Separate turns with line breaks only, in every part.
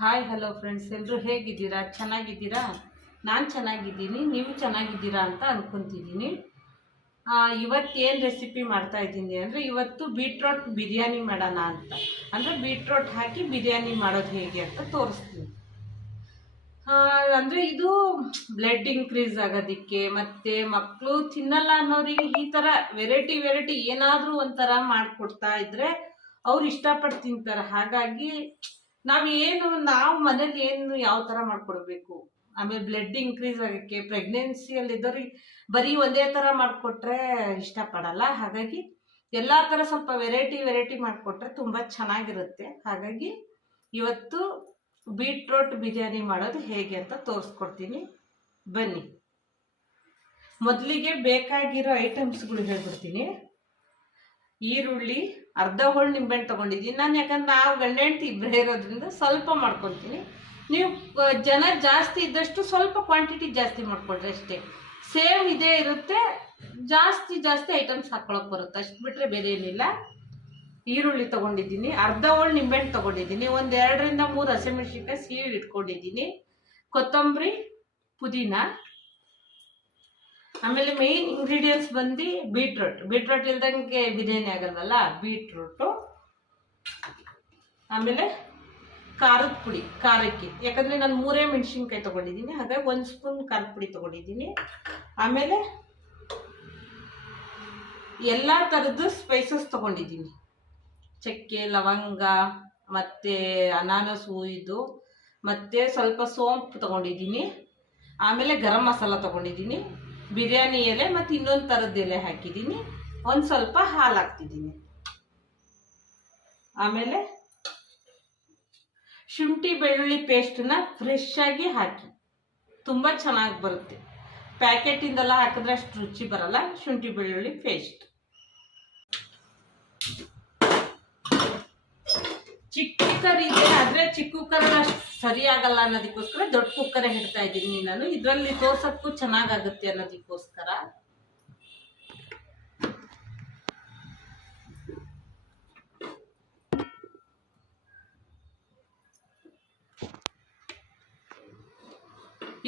Hi hello friends ಎಲ್ಲರೂ ಹೇಗಿದ್ದೀರಾ? ಚೆನ್ನಾಗಿದ್ದೀರಾ? ನಾನು ಚೆನ್ನಾಗಿದ್ದೀನಿ. ನೀವು ಚೆನ್ನಾಗಿದ್ದೀರಾ ಅಂತ ಅಂದ್ಕೊತಿದ್ದೀನಿ ಇವತ್ತೇನು ರೆಸಿಪಿ ಮಾಡ್ತಾ ಇದ್ದೀನಿ ಅಂದರೆ ಇವತ್ತು ಬೀಟ್ರೋಟ್ ಬಿರಿಯಾನಿ ಮಾಡೋಣ ಅಂತ. ಅಂದರೆ ಬೀಟ್ರೋಟ್ ಹಾಕಿ ಬಿರಿಯಾನಿ ಮಾಡೋದು ಹೇಗೆ ಅಂತ ತೋರಿಸ್ತೀನಿ. ಅಂದರೆ ಇದು ಬ್ಲಡ್ ಇನ್ಕ್ರೀಸ್ ಆಗೋದಕ್ಕೆ ಮತ್ತು ಮಕ್ಕಳು ತಿನ್ನಲ್ಲ ಅನ್ನೋರಿಗೆ ಈ ಥರ ವೆರೈಟಿ ವೆರೈಟಿ ಏನಾದರೂ ಒಂಥರ ಮಾಡಿಕೊಡ್ತಾ ಇದ್ದರೆ ಅವ್ರು ಇಷ್ಟಪಟ್ಟು ತಿಂತಾರೆ. ಹಾಗಾಗಿ ನಾವು ಏನು ನಾವು ಮನೇಲಿ ಏನು ಯಾವ ತರ ಮಾಡ್ಕೊಡ್ಬೇಕು? ಆಮೇಲೆ ಬ್ಲಡ್ ಇನ್ಕ್ರೀಸ್ ಆಗೋಕ್ಕೆ ಪ್ರೆಗ್ನೆನ್ಸಿಯಲ್ಲಿ ಇದ್ದವ್ರಿಗೆ ಬರೀ ಒಂದೇ ತರ ಮಾಡಿಕೊಟ್ರೆ ಇಷ್ಟಪಡಲ್ಲ. ಹಾಗಾಗಿ ಎಲ್ಲ ಥರ ಸ್ವಲ್ಪ ವೆರೈಟಿ ವೆರೈಟಿ ಮಾಡಿಕೊಟ್ರೆ ತುಂಬ ಚೆನ್ನಾಗಿರುತ್ತೆ. ಹಾಗಾಗಿ ಇವತ್ತು ಬೀಟ್ರೋಟ್ ಬಿರಿಯಾನಿ ಮಾಡೋದು ಹೇಗೆ ಅಂತ ತೋರಿಸ್ಕೊಡ್ತೀನಿ. ಬನ್ನಿ. ಮೊದಲಿಗೆ ಬೇಕಾಗಿರೋ ಐಟಮ್ಸ್ಗಳು ಹೇಳ್ಬಿಡ್ತೀನಿ. ಈರುಳ್ಳಿ, ಅರ್ಧ ಹೋಳು ನಿಂಬೆಹಣ್ಣು ತೊಗೊಂಡಿದ್ದೀನಿ ನಾನು ಯಾಕಂದ್ರೆ ನಾವು ಗಂಡ ಹೆಂಡ್ತಿ ಇಬ್ಬರೇ ಇರೋದ್ರಿಂದ ಸ್ವಲ್ಪ ಮಾಡ್ಕೊತೀನಿ ನೀವು ಜನ ಜಾಸ್ತಿ ಇದ್ದಷ್ಟು ಸ್ವಲ್ಪ ಕ್ವಾಂಟಿಟಿ ಜಾಸ್ತಿ ಮಾಡ್ಕೊಳ್ರಿ ಅಷ್ಟೇ. ಸೇಮ್ ಇದೇ ಇರುತ್ತೆ. ಜಾಸ್ತಿ ಜಾಸ್ತಿ ಐಟಮ್ಸ್ ಹಾಕ್ಕೊಳಕ್ಕೆ ಬರುತ್ತೆ. ಅಷ್ಟು ಬಿಟ್ಟರೆ ಬೇರೆ ಏನಿಲ್ಲ. ಈರುಳ್ಳಿ ತೊಗೊಂಡಿದ್ದೀನಿ, ಅರ್ಧ ಹೋಳು ನಿಂಬೆಹಣ್ಣು ತೊಗೊಂಡಿದ್ದೀನಿ. ಒಂದು ಎರಡರಿಂದ ಮೂರು ಹಸಿಮೆಣ್ಸಿನ್ಕಾಯಿ ಸೀವಿ ಇಟ್ಕೊಂಡಿದ್ದೀನಿ. ಕೊತ್ತಂಬರಿ, ಪುದೀನ ಆಮೇಲೆ ಮೇನ್ ಇಂಗ್ರೀಡಿಯೆಂಟ್ಸ್ ಬಂದು ಬೀಟ್ರೂಟ್ ಬೀಟ್ರೂಟ್ ಇಲ್ದಂಗೆ ಬಿರಿಯಾನಿ ಆಗಲ್ವಲ್ಲ? ಬೀಟ್ರೂಟು ಆಮೇಲೆ ಖಾರದ ಪುಡಿ, ಖಾರಕ್ಕೆ. ಯಾಕಂದರೆ ನಾನು ಮೂರೇ ಮೆಣಸಿನ್ಕಾಯಿ ತೊಗೊಂಡಿದ್ದೀನಿ, ಹಾಗಾಗಿ ಒಂದು ಸ್ಪೂನ್ ಖಾರದ ಪುಡಿ ತೊಗೊಂಡಿದ್ದೀನಿ. ಆಮೇಲೆ ಎಲ್ಲ ಥರದ್ದು ಸ್ಪೈಸಸ್ ತೊಗೊಂಡಿದ್ದೀನಿ. ಚಕ್ಕೆ, ಲವಂಗ, ಮತ್ತು ಅನಾನಸ್ ಇದು, ಮತ್ತು ಸ್ವಲ್ಪ ಸೋಂಪು ತೊಗೊಂಡಿದ್ದೀನಿ. ಆಮೇಲೆ ಗರಂ ಮಸಾಲ ತೊಗೊಂಡಿದ್ದೀನಿ. ಬಿರಿಯಾನಿ ಎಲೆ ಮತ್ತು ಇನ್ನೊಂದು ಥರದ ಎಲೆ ಹಾಕಿದ್ದೀನಿ ಒಂದು ಸ್ವಲ್ಪ ಹಾಲು ಹಾಕ್ತಿದ್ದೀನಿ ಆಮೇಲೆ ಶುಂಠಿ ಬೆಳ್ಳುಳ್ಳಿ ಪೇಸ್ಟನ್ನ ಫ್ರೆಶ್ ಆಗಿ ಹಾಕಿ. ತುಂಬ ಚೆನ್ನಾಗಿ ಬರುತ್ತೆ. ಪ್ಯಾಕೆಟಿಂದೆಲ್ಲ ಹಾಕಿದ್ರೆ ಅಷ್ಟು ರುಚಿ ಬರಲ್ಲ. ಶುಂಠಿ ಬೆಳ್ಳುಳ್ಳಿ ಪೇಸ್ಟ್ ಚಿಕ್ಕ ಕುಕ್ಕರ್ ಇದೆ ಆದರೆ ಚಿಕ್ಕ ಕುಕ್ಕರ್ ಅಷ್ಟು ಸರಿ ಆಗಲ್ಲ ಅನ್ನೋದಕ್ಕೋಸ್ಕರ ದೊಡ್ಡ ಕುಕ್ಕರೇ ಹಿಡ್ತಾ ಇದ್ದೀನಿ ನಾನು. ಇದರಲ್ಲಿ ತೋರ್ಸೋಕ್ಕೂ ಚೆನ್ನಾಗಾಗುತ್ತೆ ಅನ್ನೋದಕ್ಕೋಸ್ಕರ.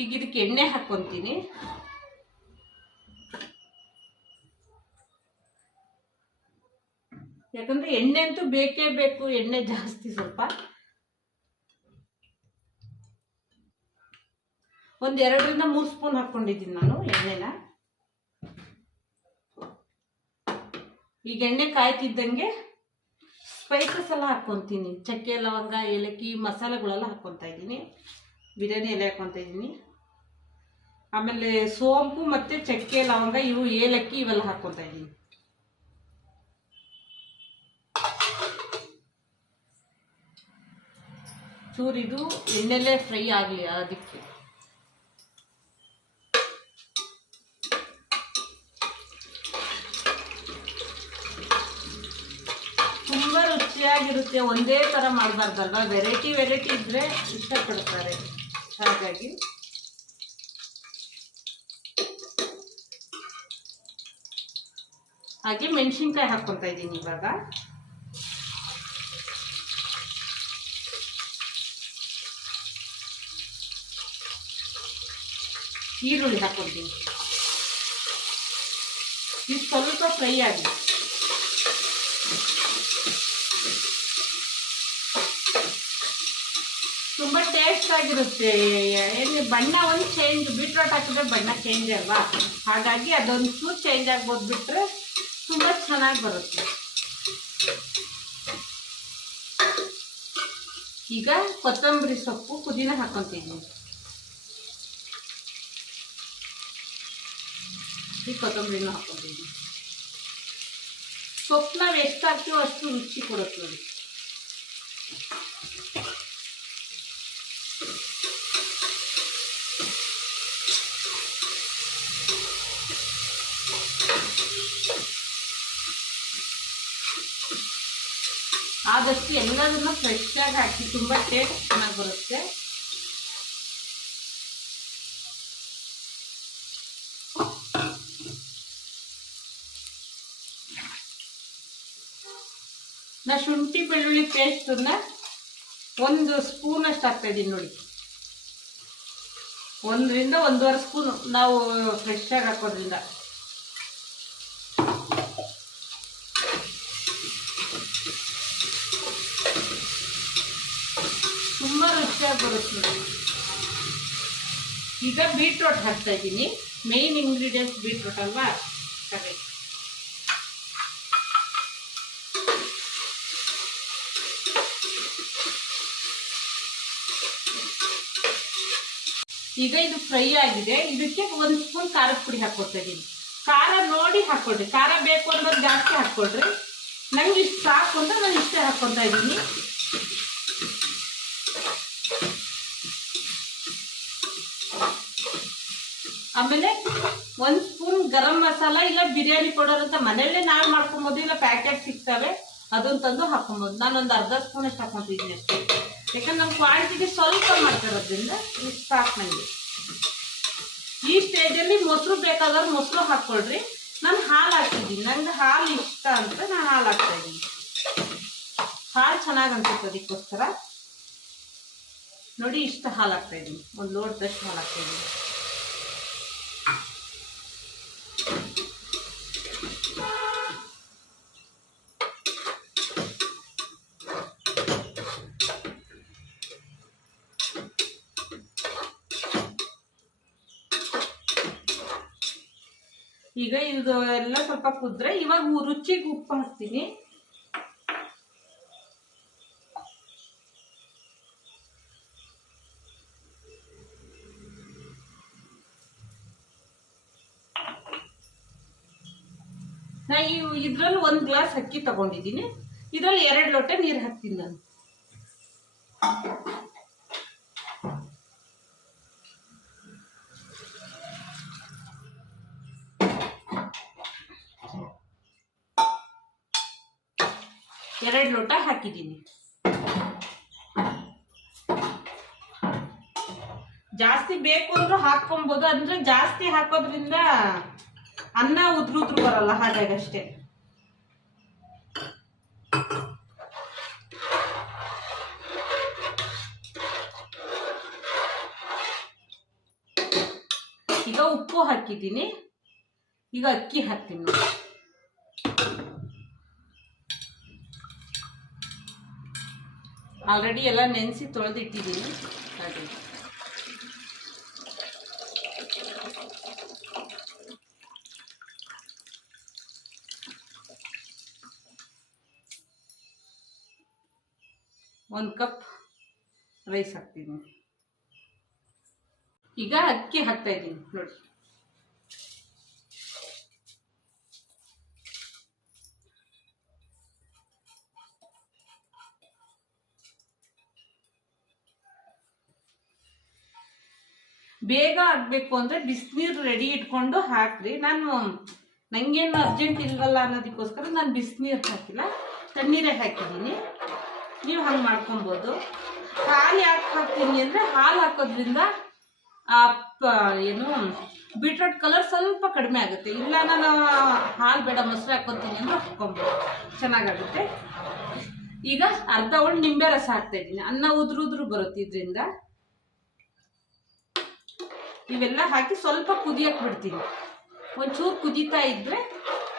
ಈಗ ಇದಕ್ಕೆ ಎಣ್ಣೆ ಹಾಕ್ಕೊಂತೀನಿ ಯಾಕಂದ್ರೆ ಎಣ್ಣೆ ಅಂತೂ ಬೇಕೇ ಬೇಕು, ಎಣ್ಣೆ ಜಾಸ್ತಿ ಸ್ವಲ್ಪ. ಒಂದ್ ಎರಡರಿಂದ ಮೂರು ಸ್ಪೂನ್ ಹಾಕೊಂಡಿದ್ದೀನಿ ನಾನು ಎಣ್ಣೆನ. ಈಗ ಎಣ್ಣೆ ಕಾಯ್ತಿದ್ದಂಗೆ ಸ್ಪೈಸಸ್ ಎಲ್ಲ ಹಾಕೊಂತೀನಿ ಚಕ್ಕೆ, ಲವಂಗ, ಏಲಕ್ಕಿ, ಮಸಾಲೆಗಳೆಲ್ಲ ಹಾಕ್ಕೊತಾ ಇದ್ದೀನಿ. ಬಿರಿಯಾನಿ ಎಲೆ ಹಾಕ್ಕೊತಾ ಇದ್ದೀನಿ. ಆಮೇಲೆ ಸೋಂಪು ಮತ್ತು ಚಕ್ಕೆ, ಲವಂಗ, ಇವು ಏಲಕ್ಕಿ ಇವೆಲ್ಲ ಹಾಕ್ಕೊತಾ ಇದ್ದೀನಿ. ಚೂರಿದು ಎಣ್ಣೆಲೆ ಫ್ರೈ ಆಗಲಿ ಅದಕ್ಕೆ. ತುಂಬ ರುಚಿಯಾಗಿರುತ್ತೆ, ಒಂದೇ ಥರ ಮಾಡಬಾರ್ದಲ್ವಾ? ವೆರೈಟಿ ವೆರೈಟಿ ಇದ್ದರೆ ಇಷ್ಟಪಡ್ತಾರೆ. ಹಾಗಾಗಿ. ಹಾಗೆ ಮೆಣಸಿನ್ಕಾಯಿ ಹಾಕ್ಕೊತಾ ಇದ್ದೀನಿ ಇವಾಗ. ಈರುಳ್ಳಿ ಹಾಕ್ಕೊಳ್ತೀನಿ ಇದು ಸ್ವಲ್ಪ ಫ್ರೈ ಆಗಿ. ತುಂಬ ಟೇಸ್ಟ್ ಆಗಿರುತ್ತೆ. ಏನು ಬಣ್ಣ ಒಂದು ಚೇಂಜ್ ಬೀಟ್ರೋಟ್ ಹಾಕಿದ್ರೆ ಬಣ್ಣ ಚೇಂಜ್ ಅಲ್ವಾ? ಹಾಗಾಗಿ ಅದೊಂದು ಚೂರು ಚೇಂಜ್ ಆಗ್ಬೋದು ಬಿಟ್ಟರೆ ತುಂಬ ಚೆನ್ನಾಗಿ ಬರುತ್ತೆ. ಈಗ ಕೊತ್ತಂಬರಿ ಸೊಪ್ಪು ಪುದೀನ ಹಾಕ್ಕೊತಿದ್ದೀನಿ ಈ ಕೊತ್ತಂಬರಿನ ಹಾಕ್ಕೊತಿದ್ದೀನಿ ಸೊಪ್ಪು ನಾವು ಎಷ್ಟು ಹಾಕ್ತೀವೋ ಅಷ್ಟು ರುಚಿ ಕೊಡುತ್ತೆ ನೋಡಿ ಆದಷ್ಟು ಎಲ್ಲದನ್ನು ಫ್ರೆಶ್ ಆಗಿ ಹಾಕಿ ತುಂಬ ಟೇಸ್ಟ್ ಚೆನ್ನಾಗಿ ಬರುತ್ತೆ ನಾ ಶುಂಠಿ ಬೆಳ್ಳುಳ್ಳಿ ಪೇಸ್ಟನ್ನ ಒಂದು ಸ್ಪೂನ್ ಅಷ್ಟು ಹಾಕ್ತಾ ಇದ್ದೀನಿ ನೋಡಿ. ಒಂದರಿಂದ ಒಂದೂವರೆ ಸ್ಪೂನು ನಾವು ಫ್ರೆಶ್ ಆಗಿ ಹಾಕೋದ್ರಿಂದ. ತುಂಬ ರುಚಿಯಾಗಿ ಬರುತ್ತೆ ನೋಡಿ. ಈಗ ಬೀಟ್ರೋಟ್ ಹಾಕ್ತಾ ಇದ್ದೀನಿ. ಮೇನ್ ಇಂಗ್ರೀಡಿಯೆಂಟ್ಸ್ ಬೀಟ್ರೋಟ್ ಅಲ್ವಾ? ಕರೆಕ್ಟ್ ಈಗ ಇದು ಫ್ರೈ ಆಗಿದೆ. ಇದಕ್ಕೆ ಒಂದು ಸ್ಪೂನ್ ಖಾರದ ಪುಡಿ ಹಾಕ್ಕೊತಾ ಇದ್ದೀನಿ ಖಾರ ನೋಡಿ ಹಾಕ್ಕೊಳ್ರಿ ಖಾರ ಬೇಕು ಅನ್ನೋದು ಜಾಸ್ತಿ ಹಾಕ್ಕೊಳ್ರಿ ನಂಗೆ ಇಷ್ಟು ಸಾಕು ಅಂತ ನಾನು ಇಷ್ಟೇ ಹಾಕ್ಕೊತಾ ಇದ್ದೀನಿ ಆಮೇಲೆ ಒಂದು ಸ್ಪೂನ್ ಗರಂ ಮಸಾಲ ಇಲ್ಲ ಬಿರಿಯಾನಿ ಪೌಡರ್ ಅಂತ ಮನೆಯಲ್ಲೇ ನಾವು ಮಾಡ್ಕೊಬೋದು ಇಲ್ಲ ಪ್ಯಾಕೆಟ್ ಸಿಗ್ತವೆ. ಅದನ್ನ ತಂದು ಹಾಕೊಬೋದು. ನಾನು ಒಂದು ಅರ್ಧ ಸ್ಪೂನ್ ಅಷ್ಟು ಹಾಕೊತಿದ್ದೀನಿ ಅಷ್ಟೇ. ಯಾಕಂದ್ರೆ ನಮ್ಮ ಕ್ವಾಂಟಿಟಿ ಸ್ವಲ್ಪ ಮಾಡ್ತಿರೋದ್ರಿಂದ ಇಷ್ಟು ಸಾಕು ನನಗೆ ಈ ಸ್ಟೇಜಲ್ಲಿ ಮೊಸರು ಬೇಕಾದವ್ರು ಮೊಸರು ಹಾಕ್ಕೊಳ್ರಿ. ನಾನು ಹಾಲು ಹಾಕ್ತಿದ್ದೀನಿ ನಂಗೆ ಹಾಲು ಇಷ್ಟ ಅಂತ ನಾನು ಹಾಲು ಹಾಕ್ತಾ ಇದ್ದೀನಿ. ಹಾಲು ಚೆನ್ನಾಗಿ ಅನ್ಸುತ್ತೆ ಅದಕ್ಕೋಸ್ಕರ. ನೋಡಿ ಇಷ್ಟು ಹಾಲು ಹಾಕ್ತಾ ಇದ್ದೀನಿ. ಒಂದು ಲೋಟದಷ್ಟು ಹಾಲು ಹಾಕ್ತಾ ಇದ್ದೀನಿ. ಈಗ ಇದು ಎಲ್ಲ ಸ್ವಲ್ಪ ಕುದ್ರೆ, ಇವಾಗ ರುಚಿಗೆ ಉಪ್ಪು ಹಾಕ್ತೀನಿ. ನಾ ಈ ಇದ್ರಲ್ಲಿ ಒಂದು ಗ್ಲಾಸ್ ಅಕ್ಕಿ ತಗೊಂಡಿದ್ದೀನಿ. ಇದ್ರಲ್ಲಿ ಎರಡು ಲೋಟ ನೀರು ಹಾಕ್ತೀನಿ ನಾನು ಎರಡು ಲೋಟ ಹಾಕಿದ್ದೀನಿ. ಜಾಸ್ತಿ ಬೇಕು ಅಂದ್ರೂ ಹಾಕ್ಕೊಬೋದು, ಅಂದ್ರೆ ಜಾಸ್ತಿ ಹಾಕೋದ್ರಿಂದ ಅನ್ನ ಉದ್ರು ಉದ್ರು ಬರಲ್ಲ, ಹಾಗಾಗಿ ಅಷ್ಟೇ. ಈಗ ಉಪ್ಪು ಹಾಕಿದ್ದೀನಿ. ಈಗ ಅಕ್ಕಿ ಹಾಕ್ತೀನಿ. ಆಲ್ರೆಡಿ ಎಲ್ಲ ನೆನೆಸಿ ತೊಳೆದಿಟ್ಟಿದ್ದೀನಿ ಹಾಗೆ ಒಂದು ಕಪ್ ರೈಸ್ ಹಾಕ್ತೀನಿ. ಈಗ ಅಕ್ಕಿ ಹಾಕ್ತಾ ಇದ್ದೀನಿ ನೋಡಿ. ಬೇಗ ಆಗಬೇಕು ಅಂದರೆ ಬಿಸಿನೀರು ರೆಡಿ ಇಟ್ಕೊಂಡು ಹಾಕ್ರಿ. ನಾನು, ನಂಗೇನು ಅರ್ಜೆಂಟ್ ಇಲ್ವಲ್ಲ ಅನ್ನೋದಕ್ಕೋಸ್ಕರ ನಾನು ಬಿಸಿನೀರು ಹಾಕಿಲ್ಲ. ತಣ್ಣೀರೇ ಹಾಕಿದ್ದೀನಿ. ನೀವು ಹಂಗೆ ಮಾಡ್ಕೊಬೋದು. ಹಾಲು ಯಾಕೆ ಹಾಕ್ತೀನಿ ಅಂದರೆ ಹಾಲು ಹಾಕೋದ್ರಿಂದ ಆ ಏನು ಬೀಟ್ರೋಟ್ ಕಲರ್ ಸ್ವಲ್ಪ ಕಡಿಮೆ ಆಗುತ್ತೆ. ಇಲ್ಲ ನಾನು ಹಾಲು ಬೇಡ, ಮೊಸರು ಹಾಕೋತೀನಿ ಅಂದರೆ ಹಾಕ್ಕೊಬೋದು. ಚೆನ್ನಾಗಾಗುತ್ತೆ. ಈಗ ಅರ್ಧ ಒಂದು ನಿಂಬೆ ರಸ ಹಾಕ್ತಾ ಇದ್ದೀನಿ. ಅನ್ನ ಉದ್ರು ಉದ್ರು ಬರುತ್ತೆ ಇದರಿಂದ. ಇವೆಲ್ಲ ಹಾಕಿ ಸ್ವಲ್ಪ ಕುದಿಯಕ್ಕೆ ಬಿಡ್ತೀನಿ. ಒಂಚೂರು ಕುದೀತಾ ಇದ್ರೆ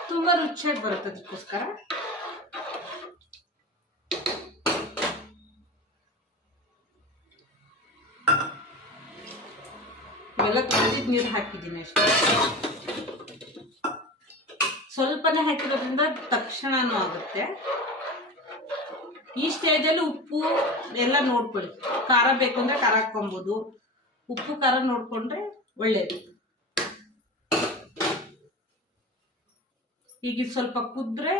ತುಂಬ ರುಚಿಯಾಗಿ ಬರುತ್ತೆ ಅದಕ್ಕೋಸ್ಕರ. ಇವೆಲ್ಲ ತೊಳೆದಿದ್ದು ನೀರು ಹಾಕಿದ್ದೀನಿ ಅಷ್ಟೇ. ಸ್ವಲ್ಪನೇ ಹಾಕಿರೋದ್ರಿಂದ ತಕ್ಷಣನೂ ಆಗುತ್ತೆ. ಈ ಸ್ಟೇಜಲ್ಲಿ ಉಪ್ಪು ಎಲ್ಲ ನೋಡ್ಕೊಳ್ಳಿ. ಖಾರ ಬೇಕು ಅಂದ್ರೆ ಖಾರ ಹಾಕ್ಕೊಬೋದು. ಉಪ್ಪು, ಖಾರ ನೋಡಿಕೊಂಡ್ರೆ ಒಳ್ಳೇದು. ಈಗ ಇದು ಸ್ವಲ್ಪ ಕುದ್ರೆ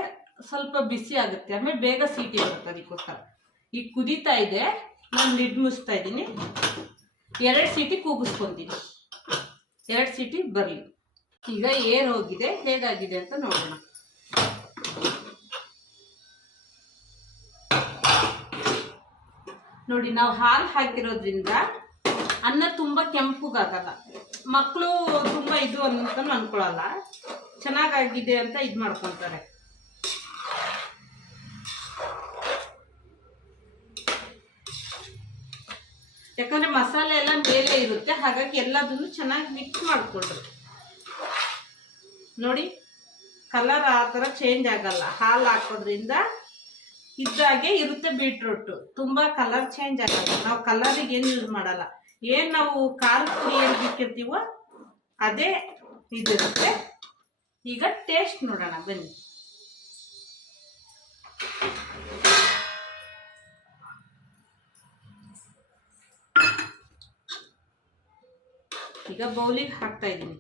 ಸ್ವಲ್ಪ ಬಿಸಿ ಆಗುತ್ತೆ. ಆಮೇಲೆ ಬೇಗ ಸೀಟಿ ಬರುತ್ತೆ ಅದಕ್ಕೋಸ್ಕರ. ಈಗ ಕುದೀತಾ ಇದೆ. ನಾನು ಲಿಡ್ ಮುಚ್ತಾ ಇದ್ದೀನಿ. ಎರಡು ಸೀಟಿ ಕೂಗಿಸ್ಕೊಂತೀನಿ. ಎರಡು ಸೀಟಿ ಬರಲಿ. ಈಗ ಏನು ಹೋಗಿದೆ. ಹೇಗಾಗಿದೆ ಅಂತ ನೋಡೋಣ. ನೋಡಿ, ನಾವು ಹಾಲು ಹಾಕಿರೋದ್ರಿಂದ ಅನ್ನ ತುಂಬ ಕೆಂಪುಗಾಗಲ್ಲ ಮಕ್ಕಳು ತುಂಬ ಇದು ಅಂತ ಅನ್ಕೊಳಲ್ಲ. ಚೆನ್ನಾಗಾಗಿದೆ ಅಂತ ಇದು ಮಾಡ್ಕೊತಾರೆ. ಯಾಕಂದ್ರೆ ಮಸಾಲೆ ಎಲ್ಲ ಮೇಲೆ ಇರುತ್ತೆ, ಹಾಗಾಗಿ ಎಲ್ಲದನ್ನು ಚೆನ್ನಾಗಿ ಮಿಕ್ಸ್ ಮಾಡಿಕೊಡ್ರಿ ನೋಡಿ ಕಲರ್ ಆ ಥರ ಚೇಂಜ್ ಆಗಲ್ಲ. ಹಾಲು ಹಾಕೋದ್ರಿಂದ ಇದ್ದಾಗೆ ಇರುತ್ತೆ ಬೀಟ್ರೂಟು ತುಂಬ ಕಲರ್ ಚೇಂಜ್ ಆಗಲ್ಲ. ನಾವು ಕಲರಿಗೆ ಏನು ಯೂಸ್ ಮಾಡಲ್ಲ. ಏನು ನಾವು ಖಾರದ ಪುಡಿ ಏನು ಬಿಟ್ಟಿರ್ತೀವೋ ಅದೇ ಇದಿರುತ್ತೆ ಈಗ ಟೇಸ್ಟ್ ನೋಡೋಣ, ಬನ್ನಿ. ಈಗ ಬೌಲಿಗೆ ಹಾಕ್ತಾ ಇದ್ದೀನಿ.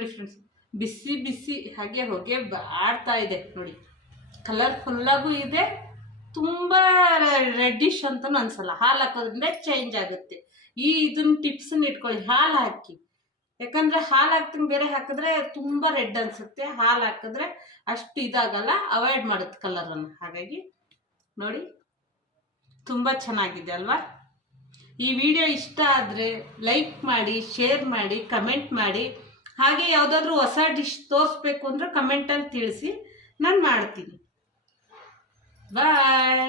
ನೋಡಿ ಫ್ರೆಂಡ್ಸ್ ಬಿಸಿ ಬಿಸಿ ಹಾಗೆ ಹೊಗೆ ಬಾಡ್ತಾ ಇದೆ ನೋಡಿ. ಕಲರ್ಫುಲ್ಲಾಗೂ ಇದೆ. ತುಂಬ ರೆಡ್ಡಿಶ್ ಅಂತಲೂ ಅನ್ಸಲ್ಲ. ಹಾಲು ಹಾಕೋದ್ರಿಂದ ಚೇಂಜ್ ಆಗುತ್ತೆ. ಈ ಇದನ್ನ ಟಿಪ್ಸನ್ನ ಇಟ್ಕೊಳ್ಳಿ ಹಾಲು ಹಾಕಿ. ಯಾಕಂದ್ರೆ ಹಾಲು ಹಾಕ್ತೀನಿ ಬೇರೆ ಹಾಕಿದ್ರೆ ತುಂಬ ರೆಡ್ ಅನ್ಸುತ್ತೆ. ಹಾಲು ಹಾಕಿದ್ರೆ ಅಷ್ಟು ಇದಾಗಲ್ಲ. ಅವಾಯ್ಡ್ ಮಾಡುತ್ತೆ ಕಲರನ್ನು ಹಾಗಾಗಿ ನೋಡಿ, ತುಂಬ ಚೆನ್ನಾಗಿದೆ ಅಲ್ವಾ? ಈ ವಿಡಿಯೋ ಇಷ್ಟ ಆದರೆ ಲೈಕ್ ಮಾಡಿ ಶೇರ್ ಮಾಡಿ ಕಮೆಂಟ್ ಮಾಡಿ. ಹಾಗೆ ಯಾವುದಾದ್ರೂ ಹೊಸ ಡಿಶ್ ತೋರಿಸ್ಬೇಕು ಅಂದ್ರೆ ಕಮೆಂಟಲ್ಲಿ ತಿಳಿಸಿ ನಾನು ಮಾಡ್ತೀನಿ. ಬಾಯ್